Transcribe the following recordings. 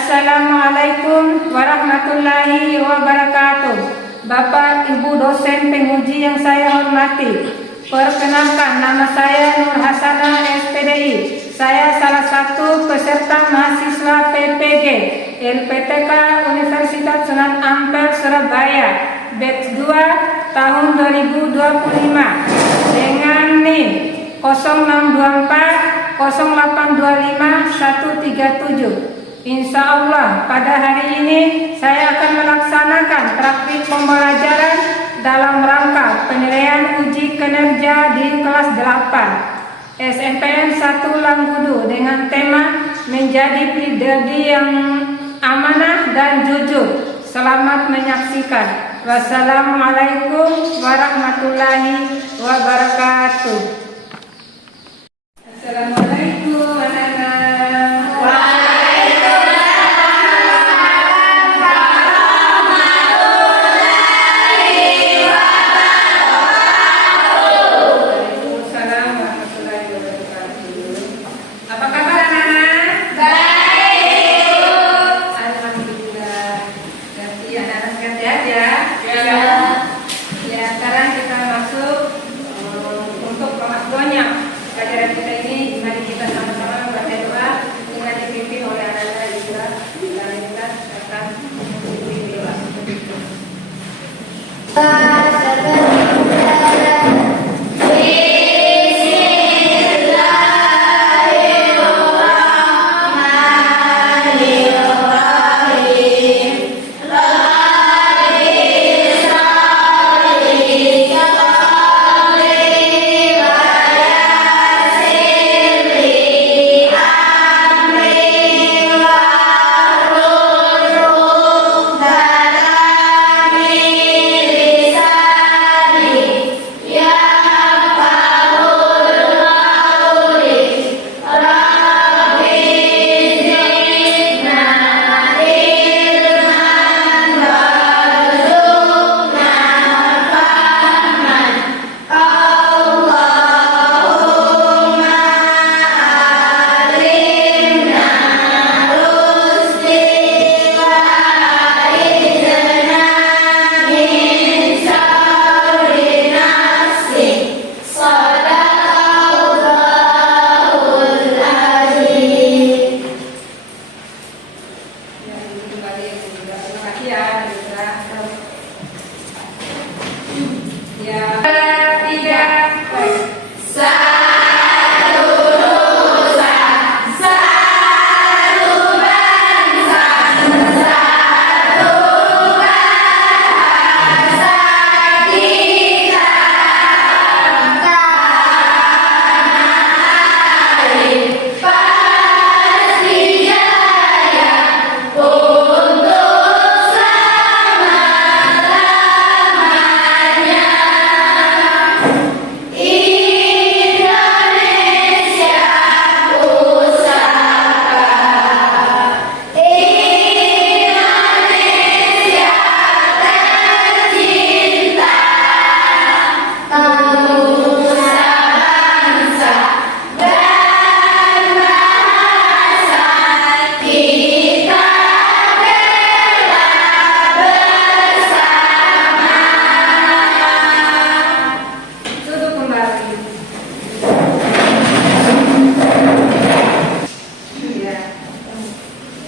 Assalamualaikum warahmatullahi wabarakatuh. Bapak, Ibu dosen penguji yang saya hormati, perkenalkan nama saya Nur Hasanah SPDI. Saya salah satu peserta mahasiswa PPG LPTK Universitas Sunan Ampel Surabaya batch 2 tahun 2025 dengan NIM 0624 0825 137. Insya Allah pada hari ini saya akan melaksanakan praktik pembelajaran dalam rangka penilaian uji kinerja di kelas 8 SNPN 1 Langgudu dengan tema menjadi pribadi yang amanah dan jujur. Selamat menyaksikan. Wassalamualaikum warahmatullahi wabarakatuh. Assalamualaikum anak-anak.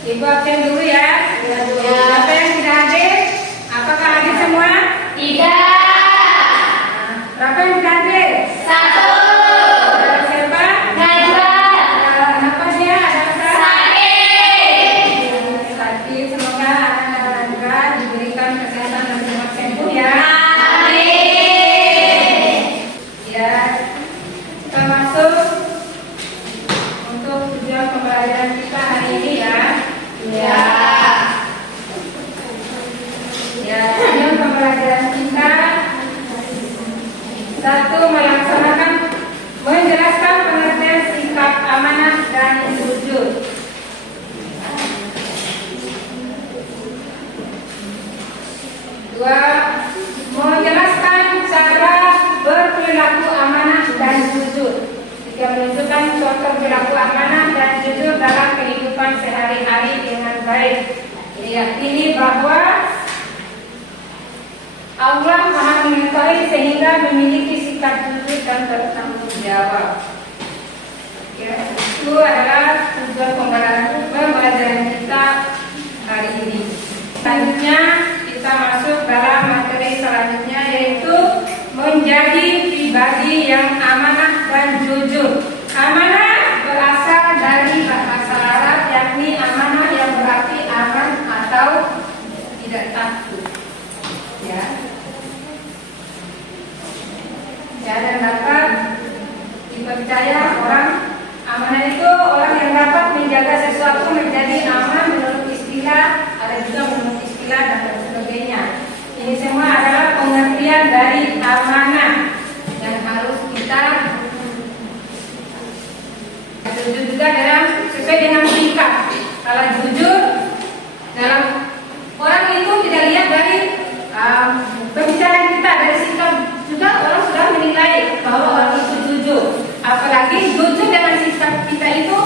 Ibu absen dulu ya. Siapa yang tidak hadir? Apakah hadir semua? Tidak. Berapa yang tidak hadir? 1. Siapa? Najwa. Apa dia? Sakit. Sakit. Semoga anak-anak juga diberikan kesehatan dan cepat sembuh ya. Amin. Ya. Kita masuk untuk tujuan pembelajaran kita hari ini ya. Ya. Tujuan pembelajaran kita satu, menjelaskan pengertian sikap amanah dan jujur. Dua, menjelaskan cara berperilaku amanah dan jujur. Tiga, menunjukkan contoh perilaku amanah dan jujur dalam kehidupan sehari-hari dengan baik. Diyakini bahwa Allah Maha Mengetahui sehingga memiliki sikap jujur dan bertanggung jawab. Ya, itu adalah tujuan pembelajaran kita hari ini. Selanjutnya kita masuk dalam materi selanjutnya, yaitu menjadi pribadi yang amanah dan jujur. Amanah berasal dari bahasa Arab, yakni amanah yang berarti aman atau tidak takut. Ya, dan dapat dipercaya orang. Amanah itu orang yang dapat menjaga sesuatu menjadi aman menurut istilah, ada juga menurut istilah dan sebagainya. Ini semua adalah pengertian dari amanah yang harus kita jujur juga dalam sesuai dengan sikap. Kalau jujur dalam orang itu tidak lihat dari pembicaraan kita, dari sikap juga orang sudah menilai bahwa orang itu jujur. Apalagi jujur dengan sikap kita itu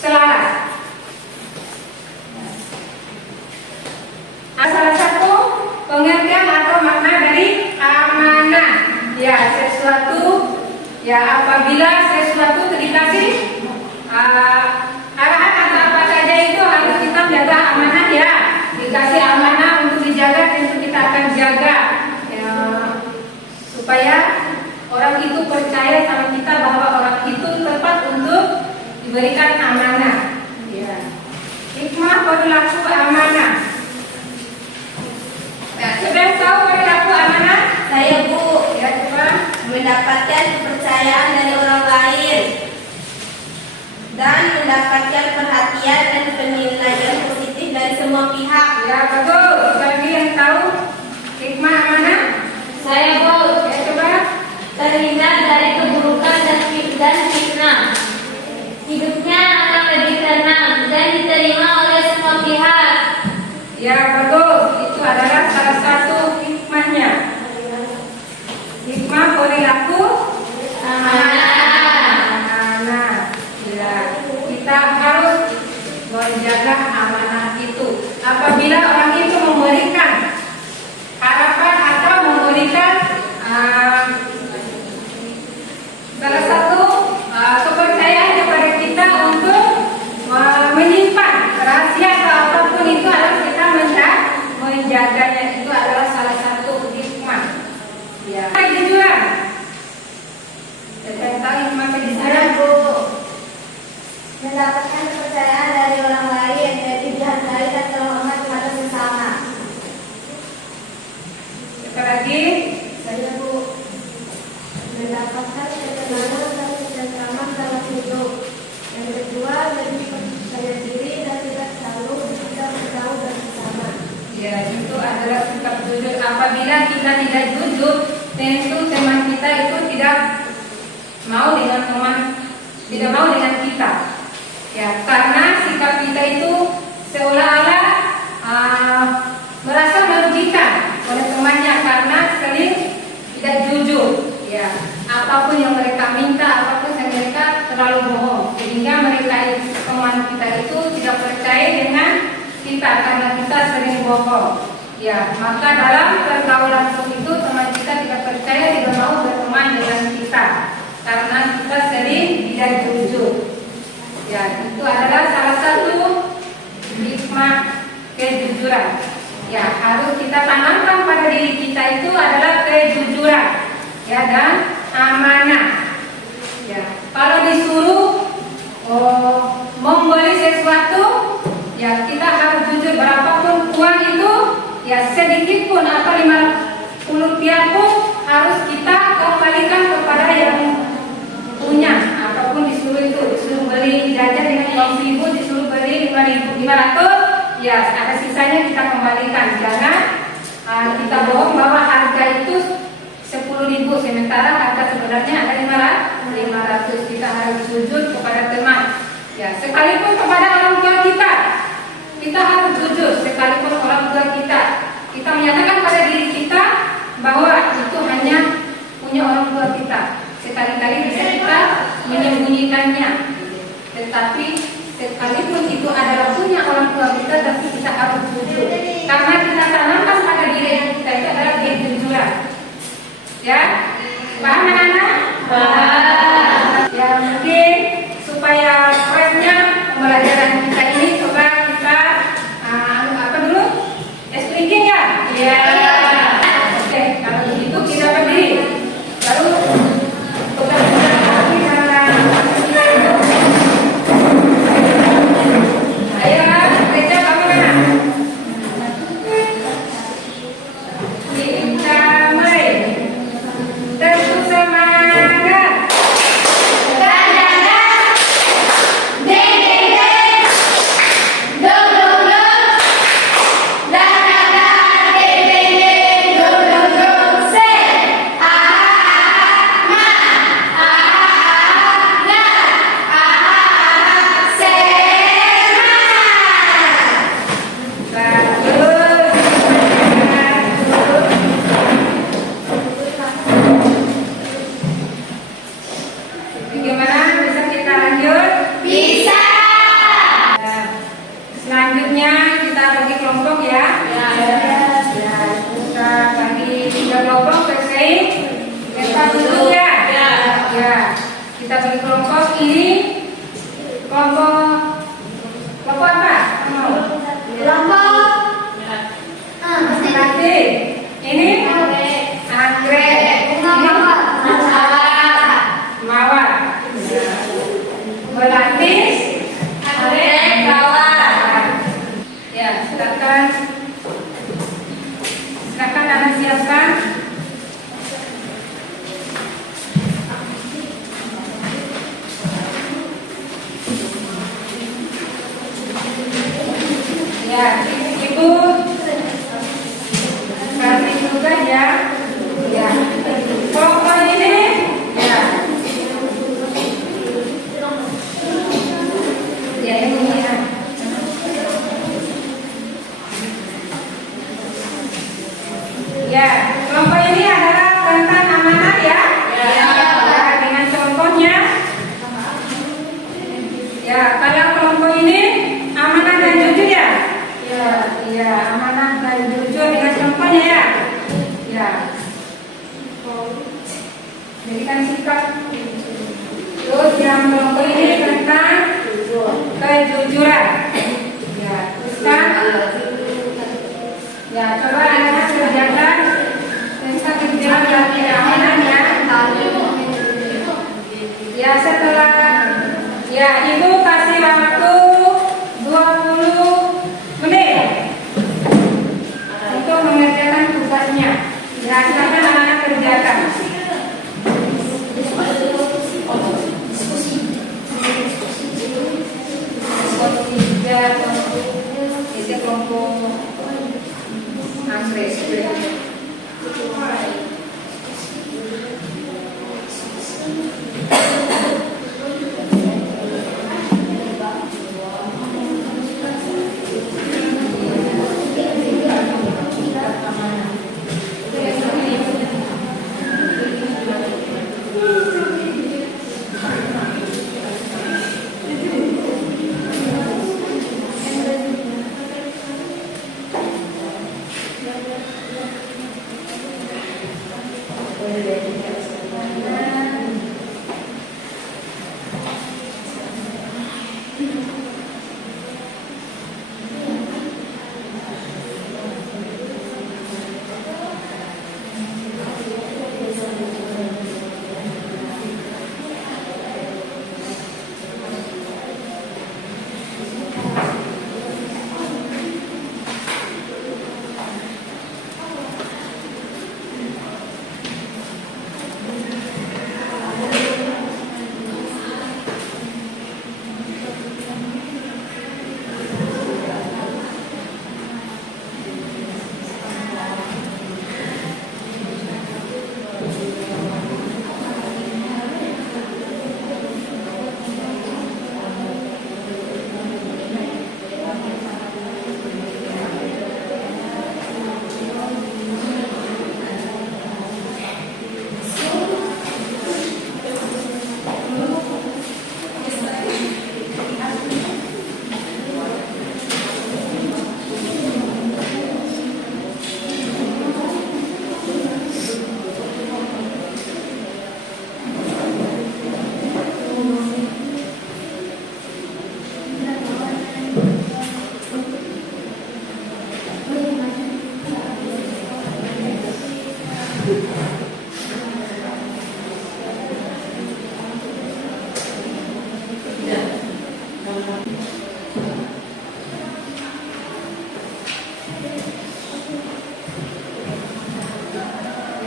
selaras. Salah satu pengertian atau makna dari amanah, ya sesuatu, ya apabila sesuatu dikasih arahan atau apa saja itu harus kita menjaga amanah, ya dikasih amanah untuk dijaga, tentu kita akan jaga, ya, supaya orang itu percaya sama kita bahwa orang itu tepat untuk diberikan amanah. Ya. Hikmah perilaku amanah. Ya, sudah tahu perilaku amanah? Saya Bu, Ya, coba. mendapatkan kepercayaan dari orang lain dan mendapatkan perhatian dan penilaian positif dari semua pihak. Ya, bagus. Bagi yang tahu hikmah amanah? Saya Bu, Ya, coba. terhindar dari keburukan dan fitnah. Hidupnya akan lebih tenang dan diterima oleh semua pihak. Ya, bagus. Itu adalah salah satu hikmahnya. Hikmah perilaku amanah. Ya, kita harus menjaga amanah itu. Apabila orang itu memberikan harapan atau memberikan salah satu kepercayaan kepada kita untuk menyimpan rahasia atau apapun itu, harus kita menjaganya. Itu adalah salah satu hikmah. Ya. Kejujuran. Tentang hikmah kejujuran, Bu. Mendapatkan kepercayaan dari orang lain, dari dihargai dan terhormat kepada sesama. Sekali lagi. Saya Bu, mendapatkan ketenangan dan ketentraman dalam hidup. Yang kedua, lebih percaya diri dan tidak selalu tidak bergaul dan bersama. Ya, itu adalah sikap jujur. Apabila kita tidak jujur, tentu teman kita itu tidak mau dengan kita. Ya, karena sikap kita itu seolah-olah merasa merugikan oleh temannya karena sering tidak jujur. Ya, apapun yang mereka minta, apapun yang mereka terlalu bohong, sehingga mereka teman kita itu tidak percaya dengan kita karena kita sering bohong. Ya, maka dalam pergaulan itu teman kita tidak percaya, tidak mau berteman dengan kita karena kita sering tidak jujur. Ya, itu adalah salah satu hikmah kejujuran. Ya, harus kita tanamkan pada diri kita itu adalah kejujuran, ya, dan amanah. Ya, kalau disuruh membeli sesuatu, ya kita harus jujur. Berapapun uang itu, ya sedikit pun atau 50 rupiah pun harus kita kembalikan kepada yang punya. Apapun disuruh beli jajan dengan uang 1.000, disuruh beli 5.500, ya ada sisanya kita kembalikan. Jangan kita bohong bahwa harga itu 10.000 sementara harga sebenarnya ada 500. Kita harus jujur kepada teman. Ya, sekalipun kepada orang tua kita harus jujur. Sekalipun orang tua kita menyatakan pada diri kita bahwa itu hanya punya orang tua kita. Sekali-kali bisa kita menyembunyikannya. Tetapi sekalipun itu adalah punya orang tua kita, Selanjutnya kita bagi kelompok ya. Ya. Kita bagi 3 kelompok selesai. Kita duduk ya. Ya. Kita bagi kelompok ini. Kelompok apa? Nanti ini anggrek, mawar, belantis, anggrek, mawar. Ya, silakan anak siapkan. Ya, Ibu kasih tugas ya. Ya. Kelompok ini ya. Ya, ini ya. Ya, kelompok ini adalah tentang amanat ya. Ya, dengan contohnya. Ya, kalau kelompok ini amanat dan jujur ya. Ya, amanat dan jujur dengan contohnya ya. Ya. Jadikan sikap. Terus yang kelompok ini tentang kejujuran. Ya, teruskan. Ya, coba anak-anak kerjakan tentang kejujuran dan keamanan ya. Ya, setelah ya, Ibu kasih waktu 20 menit untuk mengerjakan tugasnya. Ya, silakan anak-anak kerjakan. Kelompok anggrek.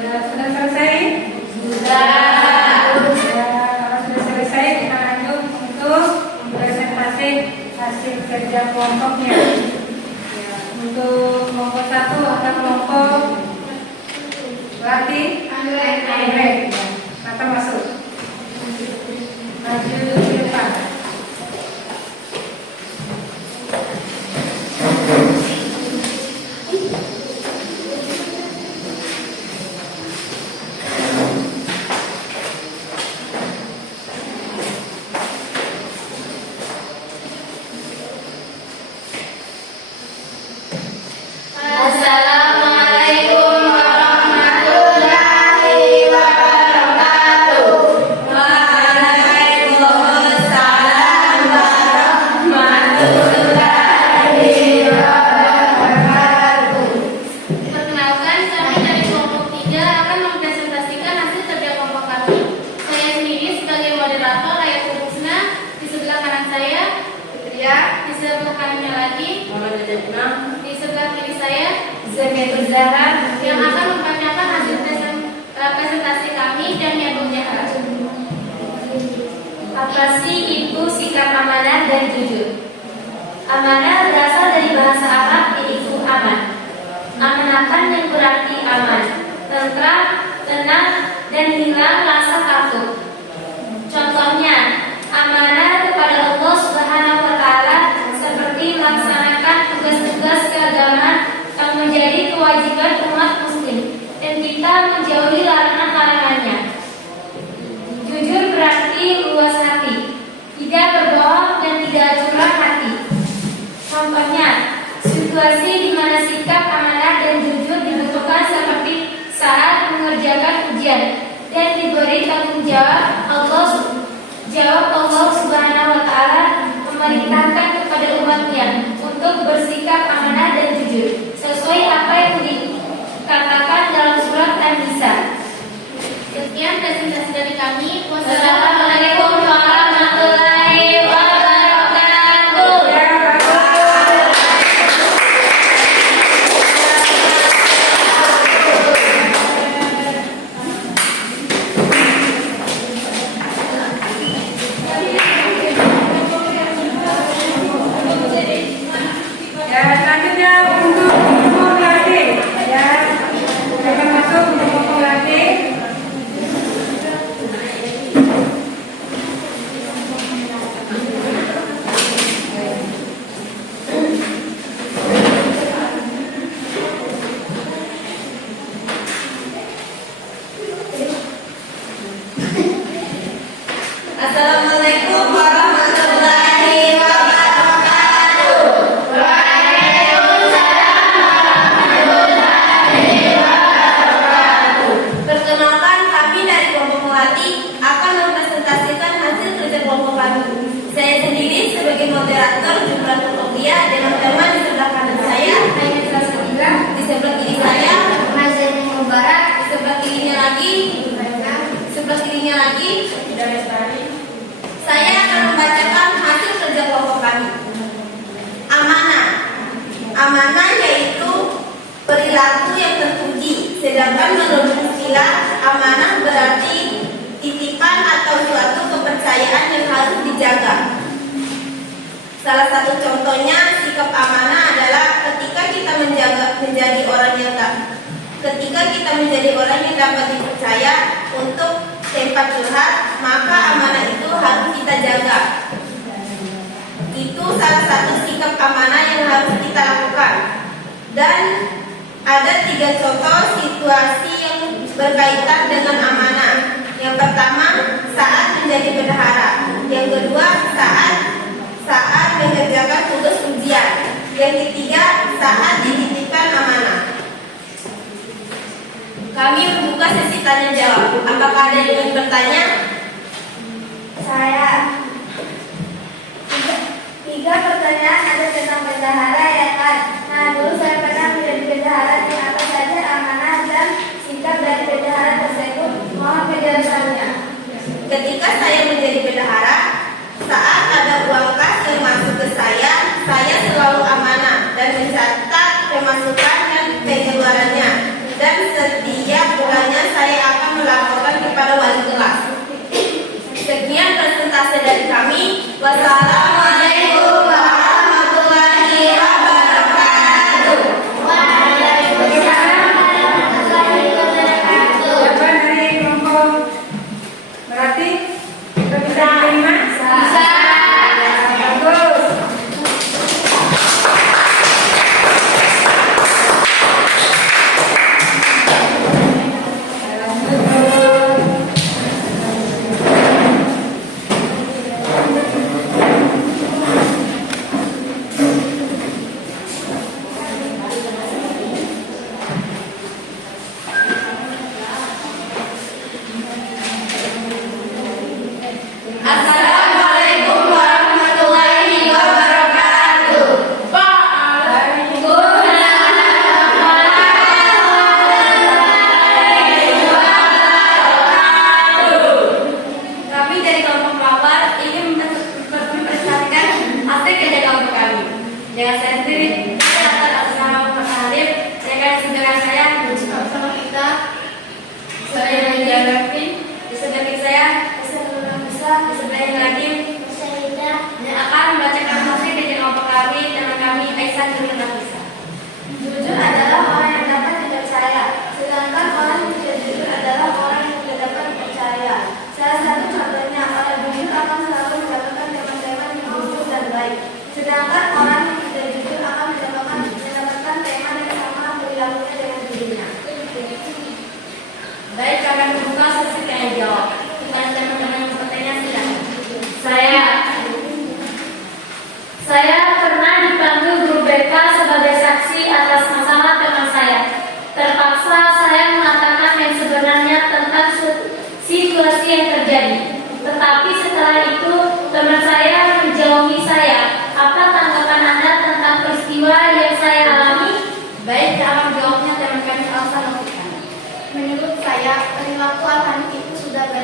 Ya, sudah selesai? Sudah. Ya, kalau sudah selesai kita lanjut untuk presentasi hasil kerja kelompoknya. Ya, untuk kelompok 1 atau kelompok berarti anggrek. Maka masuk. Maju ke depan. Zakiatul Zahra yang akan membacakan hasil presentasi kami dan yang bendahara. Apa sih itu sikap amanah dan jujur? Amanah berasal dari bahasa Arab yaitu aman. Amanahkan yang berarti aman, tentram, tenang, dan hilang rasa takut. Contohnya, amanah kepada Allah Subhanahu wa Ta'ala seperti melaksanakan tugas-tugas keagamaan yang menjadi kewajiban umat muslim dan kita menjauhi larangan-larangannya. Jujur berarti luas hati, tidak berbohong dan tidak curang hati. Contohnya, situasi di mana sikap amanah dan jujur dibutuhkan seperti saat mengerjakan ujian dan diberi tanggung jawab Allah Subhanahu wa Ta'ala memerintahkan kepada umatnya untuk bersikap amanah dan jujur sesuai apa yang dikatakan dalam surat An-Nisa. Sekian presentasi dari kami. Wassalamualaikum warahmatullahi wabarakatuh. Ya, selanjutnya untuk formulasi ya, akan masuk untuk formulasi. Assalamualaikum warahmatullahi wabarakatuh. Perkenalkan, kami dari kelompok Melati akan mempresentasikan hasil kerja kelompok kami. Saya sendiri sebagai moderator Jumlatul Aulia dan teman di sebelah kanan saya, di sebelah kiri saya, Mubarak, di sebelah kirinya lagi, saya akan membacakan hasil kerja kelompok kami. Amanah. Amanah yaitu perilaku yang terpuji, sedangkan menurut istilah amanah berarti titipan atau suatu kepercayaan yang harus dijaga. Salah satu contohnya sikap amanah adalah ketika kita menjadi orang yang dapat dipercaya untuk tempat curhat, maka amanah itu harus kita jaga. Itu salah satu sikap amanah yang harus kita lakukan. Dan ada 3 contoh situasi yang berkaitan dengan amanah. Yang pertama, saat menjadi bendahara. Yang kedua, saat mengerjakan tugas ujian. Yang ketiga, saat dititipkan amanah. Kami membuka sesi tanya jawab. Apakah ada yang ingin bertanya? Saya 3 pertanyaan ada tentang bendahara ya kan. Nah, dulu saya pernah menjadi bendahara dan apa saja amanah dan sikap dari bendahara tersebut. Mohon penjelasannya. Ketika saya menjadi bendahara, saat ada uang kas yang masuk ke saya selalu amanah dan mencatat pemasukan dan pengeluarannya. Dan setiap bulannya saya akan melaporkan kepada wali kelas. Sekian presentasi dari kami. Wassalamualaikum warahmatullahi wabarakatuh.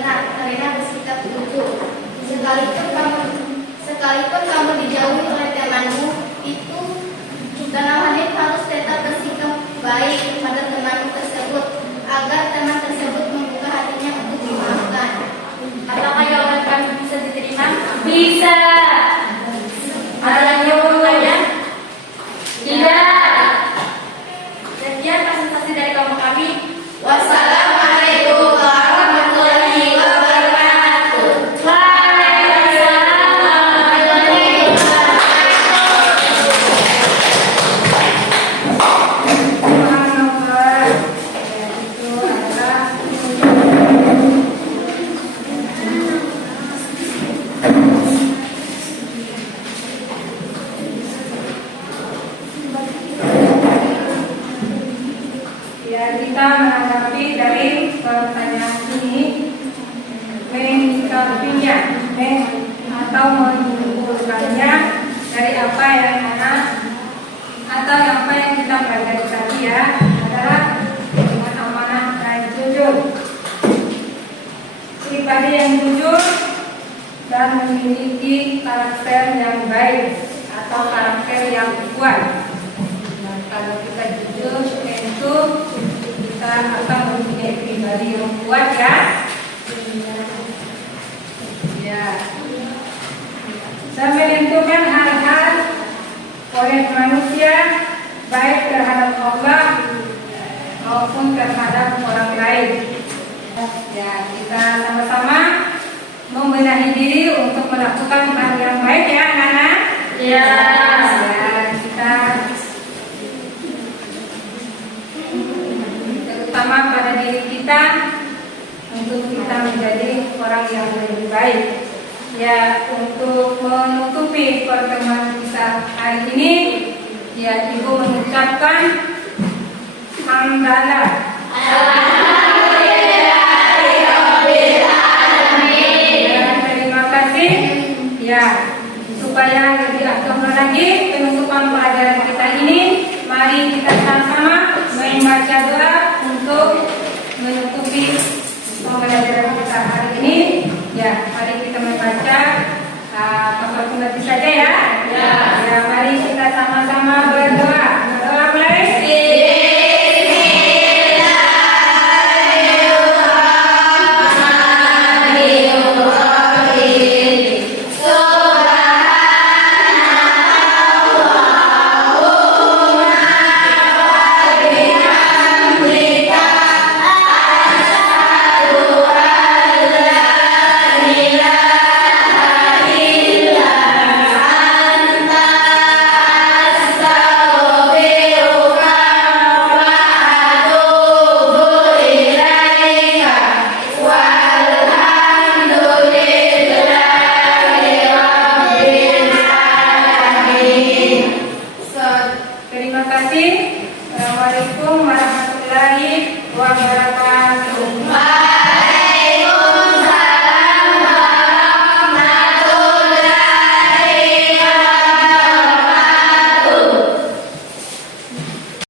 karena bersikap jujur. Sekalipun kamu dijauhi oleh temanmu, itu dalam hal ini harus tetap bersikap baik kepada temanmu tersebut agar teman tersebut membuka hatinya untuk dimaafkan. Apakah jawaban kami bisa diterima? Bisa. Ada lagi yang mau bertanya? Tidak. Sekian presentasi dari kelompok kami. Wassalamualaikum warahmatullahi wabarakatuh. Waalaikumsalam warahmatullahi Subhanallah. Ya, itu adalah ya, kita menanggapi dari pertanyaan ini menyikapinya atau menyimpulkannya dari apa yang apa yang kita pelajari tadi ya adalah dengan amanah dan jujur. Pribadi yang jujur dan memiliki karakter yang baik atau karakter yang kuat. Dan kalau kita jujur, tentu kita akan mempunyai pribadi yang kuat ya. Ya. Dan menentukan hal-hal oleh manusia baik terhadap Allah maupun terhadap orang lain. Ya, kita sama-sama membenahi diri untuk melakukan hal yang baik ya, anak-anak. Ya. Ya, kita terutama pada diri kita untuk kita menjadi orang yang lebih baik. Ya, untuk menutupi pertemuan kita hari ini, ya Ibu mengucapkan hamdalah. Dan terima kasih. Ya, supaya lebih optimal lagi penutupan pelajaran kita ini, mari kita sama-sama membaca doa